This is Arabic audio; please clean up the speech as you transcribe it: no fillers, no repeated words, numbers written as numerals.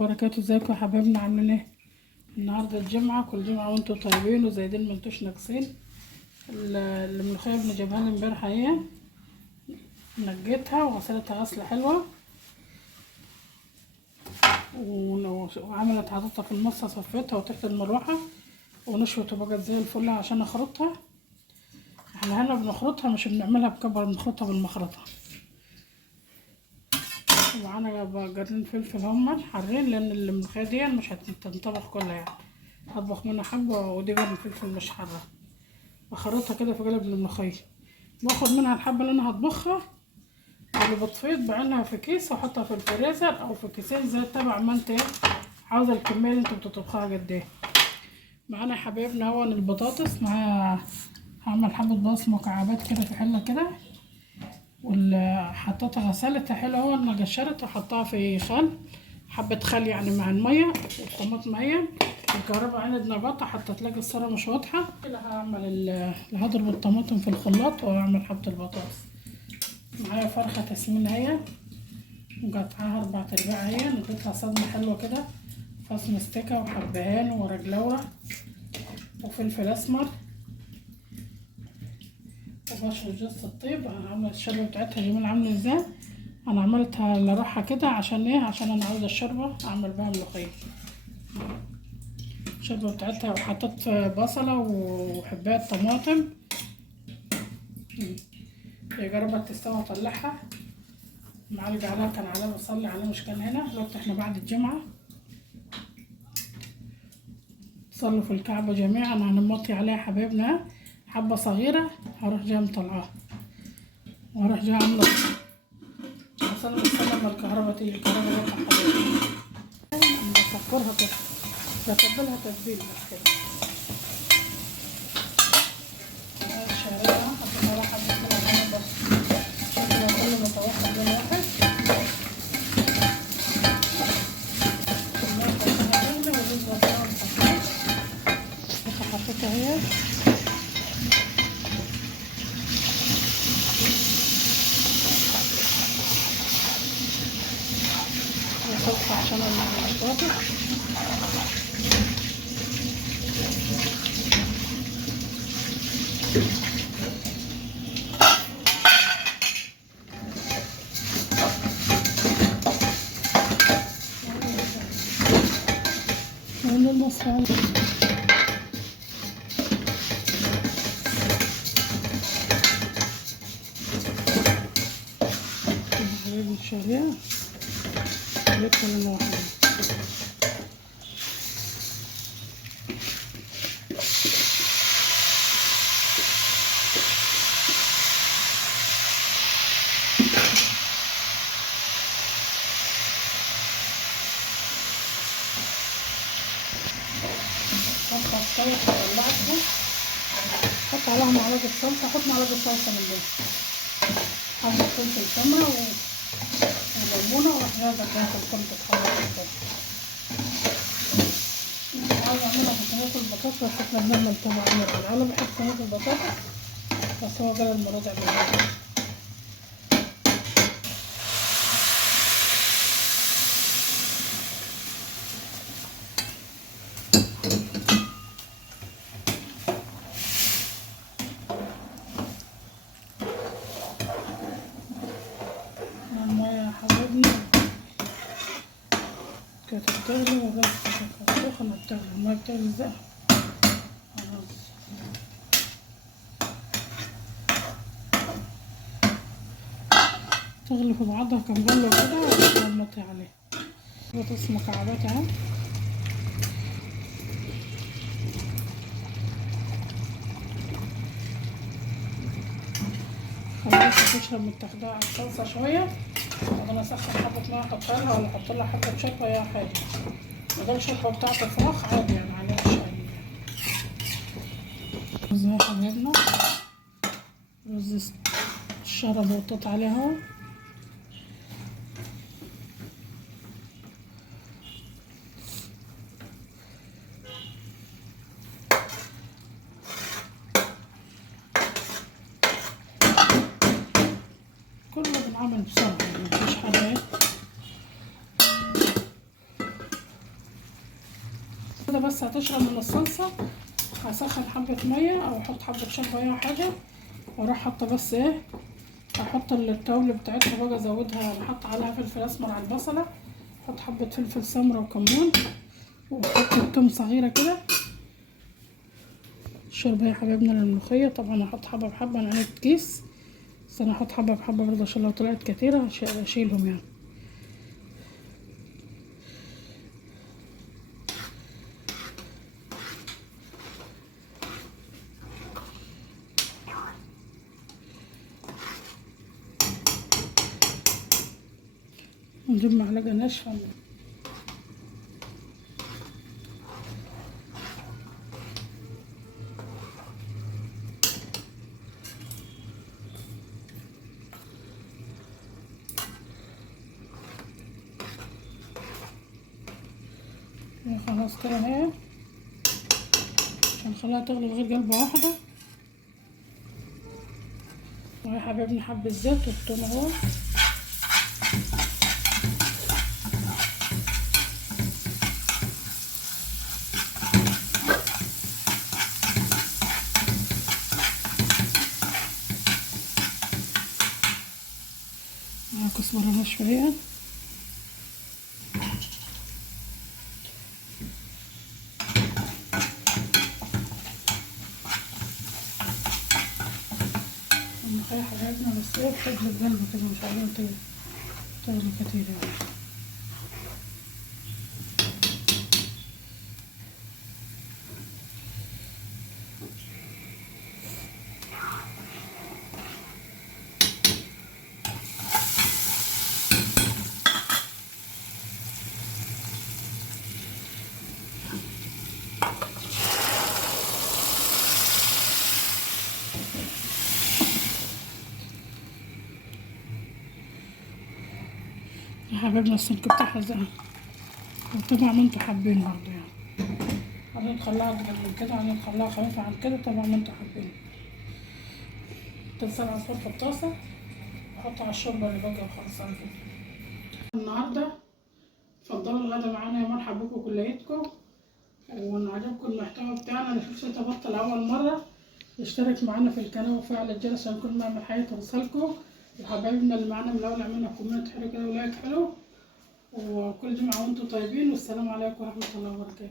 بركاته. ازيكم يا حبايبنا؟ عاملين ايه النهارده؟ الجمعه، كل جمعه وانتم طيبين وزايدين ما انتوش ناقصين. الملوخيه اللي جابها لي امبارح اهي، نجيتها وغسلتها غسله حلوه وعملت حاططها في المصه، صفيتها وتحت المروحه ونشوت وبقت زي الفل عشان اخرطها. احنا هنا بنخرطها، مش بنعملها بكبر، بنخرطها بالمخرطه. ومعانا جرين فلفل هم حارين، لان الملوخيه دي مش هتنطبخ كلها يعني، هطبخ منها حبه، ودي جرن فلفل مش حاره. بخرطها كده في قلب الملوخيه، باخد منها الحبه اللي انا هطبخها اللي بتفيض، بعينها في كيس واحطها في الفريزر او في كيسين زي تبع ما انت عاوزه الكميه اللي انت بتطبخها قد ايه. معانا يا حبايبنا هو البطاطس، معاها هعمل حبه بطاطس مكعبات كده في حله كده، واللي حطيتها غسلتها حلو اهو، انا قشرتها وحطها في خل، حبه خل يعني مع الميه والطماطم اهي. الكهرباء عندي نبطه حتى تلاقي الصوره مش واضحه كده. هضرب الطماطم في الخلاط واعمل حبه البطاطس. معايا فرخه تسمينه اهي، مقطعاها 4/4 اهي، اديتها صدمه حلوه كده، فص مستكه وحبهان ورق لورا وفلفل اسمر وبشر جوز الطيب. انا عامله الشوربه بتاعتها جميله، عامله ازاي؟ انا عملتها لروحها كده عشان ايه؟ عشان انا عاوزه الشوربه اعمل بها ملوخيه. الشوربه بتاعتها وحطيت بصله وحبايه طماطم. هي جربت تستوي اطلعها، معلقه عليها، كان عليها بصلي عليه مش كان هنا. دلوقتي احنا بعد الجمعه، صلوا في الكعبه جميعا. هنمطي عليها حبايبنا حبه صغيره، هروح جايه مطلعاها وهروح جايه عامله اصلا بستنى ما الكهرباء تيجي. الكهرباء جت حبايبي، بسكرها كده، بتبلها تتبيل بس كده. الشعريه حطينا لها حبه كده بس، شكلها كله متوحد لون واحد. حطيتها اهي، وصفت عشان البطاطس. ونقول المصفى الشعريه لسه لنا واحده. طلعتها، حط عليها معلقه صلصه، حط معلقه صلصه من دول، حبه فلفل سمرا وليمونه، وراح جايه بديها في الخلط تتحمر كده. عاوزه اعملها في صينيه البطاطس، بس احنا بنعمل طبعا مرق. انا بحب صينيه البطاطس، بس هو غير المرق بالمرق. الميه يا حبايبنا كانت بتغلي وبس، كانت سخنه بتغلي، الميه بتغلي ازاي؟ تغلي في بعضها كم جلة كده ونمطي عليها. بطاطس مكعبات اهي، خليها تشرب من تحتها الصلصة شوية. بعدين اسخن حبة مية احطها لها، ولا احط لها حبة شوربة يا حاجة. وده الشوربة بتاعت الفراخ عادي يعني، عليها شوية. رز يا حبايبنا، رز الشرب وطيت عليها. كله بنعمل بسرعة يعني، مفيش حاجة كده بس هتشرب من الصلصه. هسخن حبه ميه او احط حبه شوربه اي حاجه، واروح حاطه بس ايه، احط التوابل بتاعتها بقى، ازودها، بحط عليها فلفل اسمر على البصله، احط حبه فلفل سمرا وكمون، واحط توم صغيره كده. الشوربه يا حبايبنا للملوخيه طبعا هحط حبه بحبه، انا عملت كيس بس انا هحط حبه بحبه برضه عشان لو طلعت كتيره اشيلهم يعني. ونجيب معلقه ناشفه خلاص كده اهي، هنخليها تغلي لغايه قلبه واحده. ويا حبايبنا حبه زيت والثوم اهو، مع كزبره شويه. الملوخيه حبايبنا بس ايه بتغلي بقلبه كده، مش عايزين تغلي كتير يعني. يا حبايبنا السمك بتاعها زي طبعا ما انتوا حابين برضه يعني، عايزين تخليها اكتر من كده، عايزين تخليها خفيفة عن كده، طبعا ما انتوا حابين. تنسى العصفور في الطاسة وحط على الشوربة اللي باقية وخلاص على كده. النهاردة اتفضلوا الغدا معانا، يا مرحبا بكم كليتكم. وان عجبكم المحتوى بتاعنا، اللي شفت تبطل اول مرة اشترك معانا في القناة وفعل الجرس عشان كل ما اعمل حاجة توصلكم. وحبايبنا اللي معانا من الاول عملنا كومنت حلو كده ولايك حلو. وكل جمعة وانتم طيبين، والسلام عليكم ورحمة الله وبركاته.